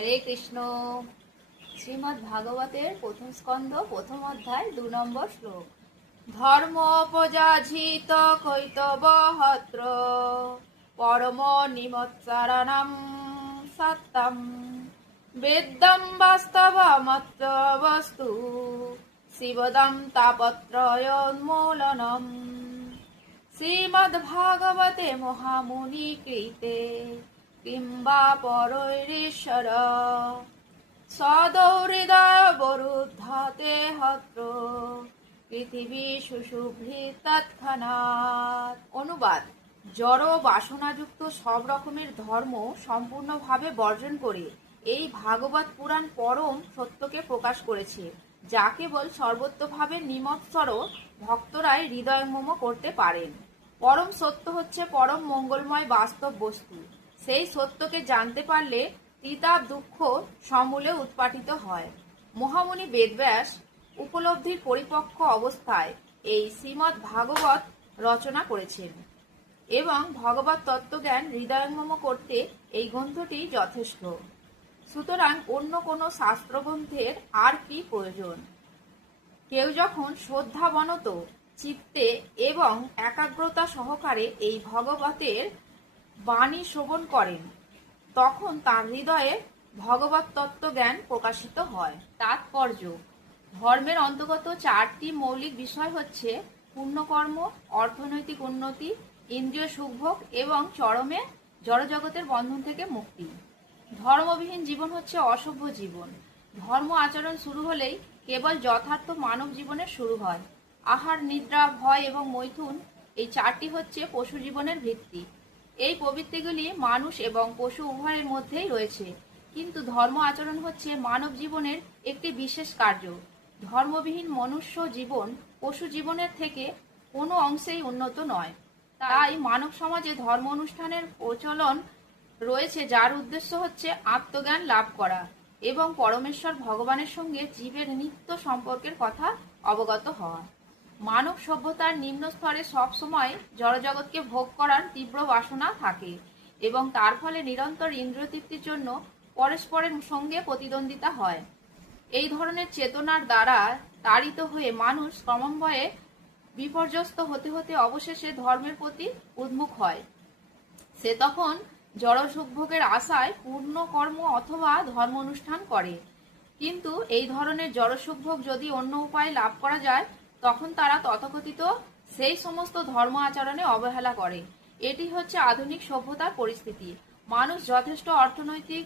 হরে কৃষ্ণ। শ্রীমদ্ ভাগবতের প্রথম স্কন্ধ প্রথম অধ্যায় 2 নম্বর শ্লোক। ধর্মোপজাঝিত কৈতবহত্র পরম নিমৎসারাণম সত্যম বেদ্যম বাস্তবমত্র বস্তু শিবদম তাপত্রয়োন্মূলনম। শ্রীমদ্ভাগবতে মহামুনি কৃতে কিংবা পরৈরেশ্বর সদৌহৃদয় বরুদ্ধতে হত্র পৃথিবী সুশুভ্রি তৎক্ষণাৎ। অনুবাদ: জড় বাসনাযুক্ত সব রকমের ধর্ম সম্পূর্ণভাবে বর্জন করে এই ভাগবত পুরাণ পরম সত্যকে প্রকাশ করেছে, যা কেবল সর্বত্রভাবে নিমৎসর ভক্তরাই হৃদয়ঙ্গম করতে পারেন। পরম সত্য হচ্ছে পরম মঙ্গলময় বাস্তব বস্তু। সেই সত্যকে জানতে পারলে ত্রিতাপ দুঃখ সমূলে উৎপাটিত হয়। মহামুনি বেদব্যাস উপলব্ধির পরিপক্ক অবস্থায় এই শ্রীমদ্ ভাগবত রচনা করেছেন এবং ভগবত তত্ত্বজ্ঞান হৃদয়ঙ্গম করতে এই গ্রন্থটি যথেষ্ট। সুতরাং অন্য কোনো শাস্ত্রগ্রন্থের আর কি প্রয়োজন? কেউ যখন শ্রদ্ধাবনত চিত্তে এবং একাগ্রতা সহকারে এই ভগবতের বাণী শ্রবণ করেন, তখন তার হৃদয়ে ভগবত তত্ত্বজ্ঞান প্রকাশিত হয়। তাৎপর্য: ধর্মের অন্তর্গত 4টি মৌলিক বিষয় হচ্ছে পুণ্যকর্ম, অর্থনৈতিক উন্নতি, ইন্দ্রিয় সুখভোগ এবং চরমে জড়জগতের বন্ধন থেকে মুক্তি। ধর্মবিহীন জীবন হচ্ছে অসভ্য জীবন। ধর্ম আচরণ শুরু হলেই কেবল যথার্থ মানব জীবনের শুরু হয়। আহার, নিদ্রা, ভয় এবং মৈথুন, এই 4টি হচ্ছে পশু জীবনের ভিত্তি। এই প্রবৃত্তিগুলি মানুষ এবং পশু উভয়ের মধ্যেই রয়েছে, কিন্তু ধর্ম আচরণ হচ্ছে মানব জীবনের একটি বিশেষ কার্য। ধর্মবিহীন মনুষ্য জীবন পশু জীবনের থেকে কোনো অংশেই উন্নত নয়। তাই মানব সমাজে ধর্ম অনুষ্ঠানের প্রচলন রয়েছে, যার উদ্দেশ্য হচ্ছে আত্মজ্ঞান লাভ করা এবং পরমেশ্বর ভগবানের সঙ্গে জীবের নিত্য সম্পর্কের কথা অবগত হওয়া। মানব সভ্যতার নিম্ন স্তরে সবসময় জড়জগৎকে ভোগ করার তীব্র বাসনা থাকে এবং তার ফলে নিরন্তর ইন্দ্রিয়তৃপ্তির জন্য পরস্পরের সঙ্গে প্রতিদ্বন্দ্বিতা হয়। এই ধরনের চেতনার দ্বারা তাড়িত হয়ে মানুষ ক্রমান্বয়ে বিপর্যস্ত হতে হতে অবশেষে ধর্মের প্রতি উন্মুখ হয়। সে তখন জড় সুখভোগের আশায় পূর্ণ কর্ম অথবা ধর্ম অনুষ্ঠান করে। কিন্তু এই ধরনের জড় সুখভোগ যদি অন্য উপায়ে লাভ করা যায়, তখন তারা তথাকথিত সেই সমস্ত ধর্ম আচরণে অবহেলা করে। এটি হচ্ছে আধুনিক সভ্যতার পরিস্থিতি। মানুষ যথেষ্ট অর্থনৈতিক